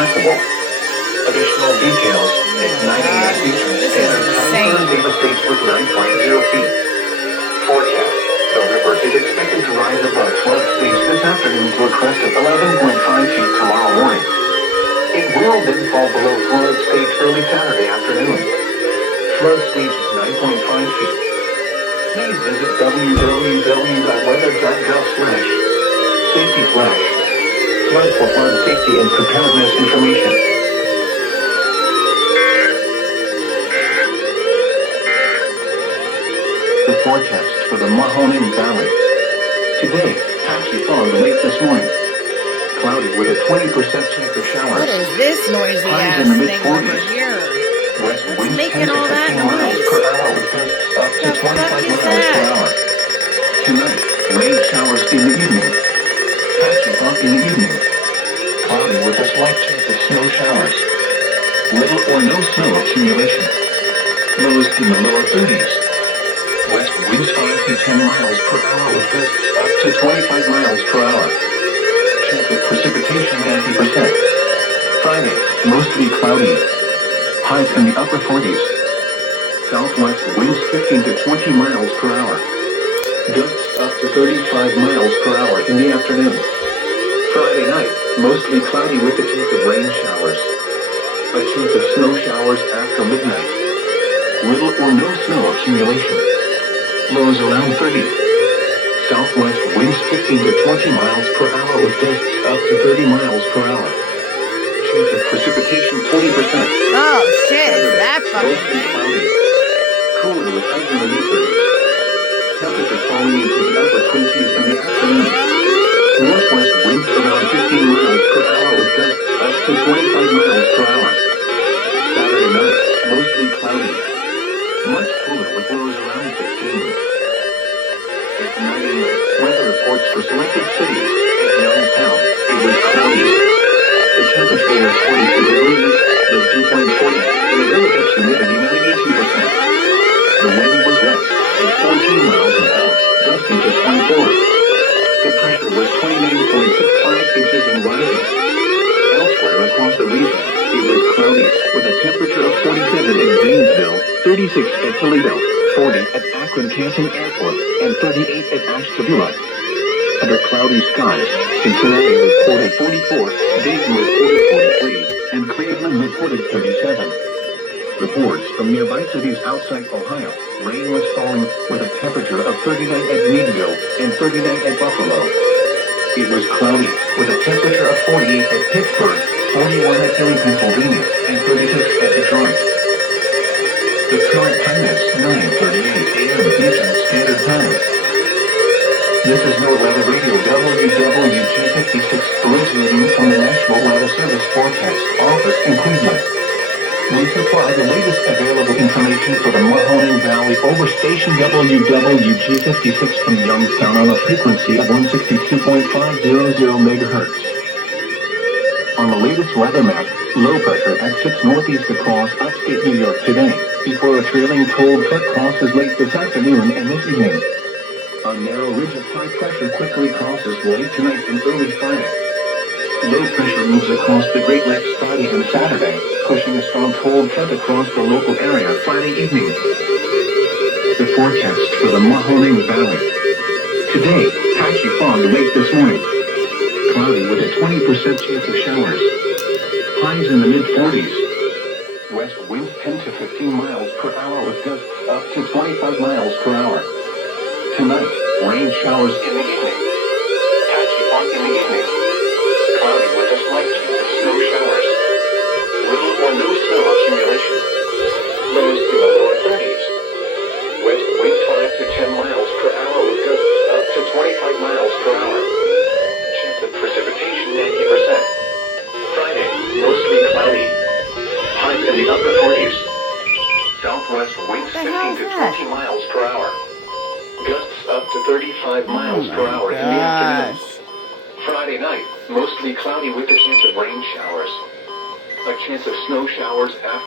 possible. Additional details at 9 a.m. Eastern Standard Time. Thursday, the states with 9.0 feet. Forecast. The river is expected to rise above flood stage this afternoon to a crest of 11.5 feet tomorrow morning. It will then fall below flood stage early Saturday afternoon. Flood stage is 9.5 feet. Please visit www.weather.gov/safety/flood for flood safety and preparedness information. The forecast for the Mahoning Valley. Today, patchy fog late this morning. Cloudy with a 20% chance of showers. What is this noisy Highs ass in the thing mid-40s. over here? West What's winds 10 making to all that 15 miles noise? per hour with gusts up to The 25 fuck is miles per that? hour. Tonight, rain showers in the evening. Patchy fog in the evening. Cloudy with a slight chance of snow showers. Little or no snow accumulation. Lows in the lower 30s. West winds 5 to 10 miles per hour with gusts up to 25 miles per hour. Chance of precipitation 90%. Friday, mostly cloudy. Highs in the upper 40s. Southwest winds 15 to 20 miles per hour. Gusts up to 35 miles per hour in the afternoon. Friday night, mostly cloudy with a chance of rain showers. A chance of snow showers after midnight. Little or no snow accumulation. Lows around 30. Southwest winds 15 to 20 miles per hour with gusts up to 30 miles per hour. Chance of precipitation 20%. Oh shit, it's that fucking Mostly thing. cloudy. Cooler with highs in the mid-30s. Temperature falling into the upper 20s in the afternoon. Northwest winds around 15 miles per hour with gusts up to 25 miles per hour. Saturday night, mostly cloudy. Much cooler with lows around 16. At 9 a.m., weather reports for selected cities. At Youngstown, it was cloudy. The temperature was 42 degrees, the dew point 40, and the relative humidity 92%. The wind was west at 14 miles an hour, gusting to 24. The pressure was 29.65 inches and rising. Elsewhere across the region, it was cloudy, with a temperature of 47 at Zanesville, 36 at Toledo, 40 at Akron-Canton Airport, and 38 at Ashtabula. Under cloudy skies, Cincinnati reported 44, Dayton reported 43, and Cleveland reported 37. Reports from nearby cities outside Ohio, rain was falling with a temperature of 39 at Meadville and 39 at Buffalo. It was cloudy with a temperature of 48 at Pittsburgh, 41 at Erie, Pennsylvania, and 36 at Detroit. The current time is 9:38 a.m. Eastern Standard Time. This is NOAA Weather Radio WWG56 originating from the National Weather Service Forecast Office in Cleveland. We supply the latest available information for the Mahoning Valley over station WWG56 from Youngstown on a frequency of 162.500 MHz. On the latest weather map, low pressure exits northeast across upstate New York today, before a trailing cold front crosses late this afternoon and this evening. A narrow ridge of high pressure quickly crosses late tonight and early Friday. Low pressure moves across the Great Lakes Friday and Saturday, pushing a strong cold front across the local area Friday evening. The forecast for the Mahoning Valley. Today, patchy fog late this morning. Cloudy with a 20% chance of showers. Highs in the mid-40s. West winds 10 to 15 miles per hour with gusts up to 25 miles per hour. Tonight, rain showers in the evening. Patchy fog in the evening. Cloudy with a slight chance of snow showers. Little or no snow accumulation. Lows in the lower 30s. West winds 5 to 10 miles per hour with gusts up to 25 miles per hour. Chance of precipitation 90%. Friday, mostly cloudy. Highs in the upper 40s. Southwest winds 15 to 20 miles per hour. Gusts up to 35 miles per hour in the afternoon. Friday night, mostly cloudy with a chance of rain showers. A chance of snow showers after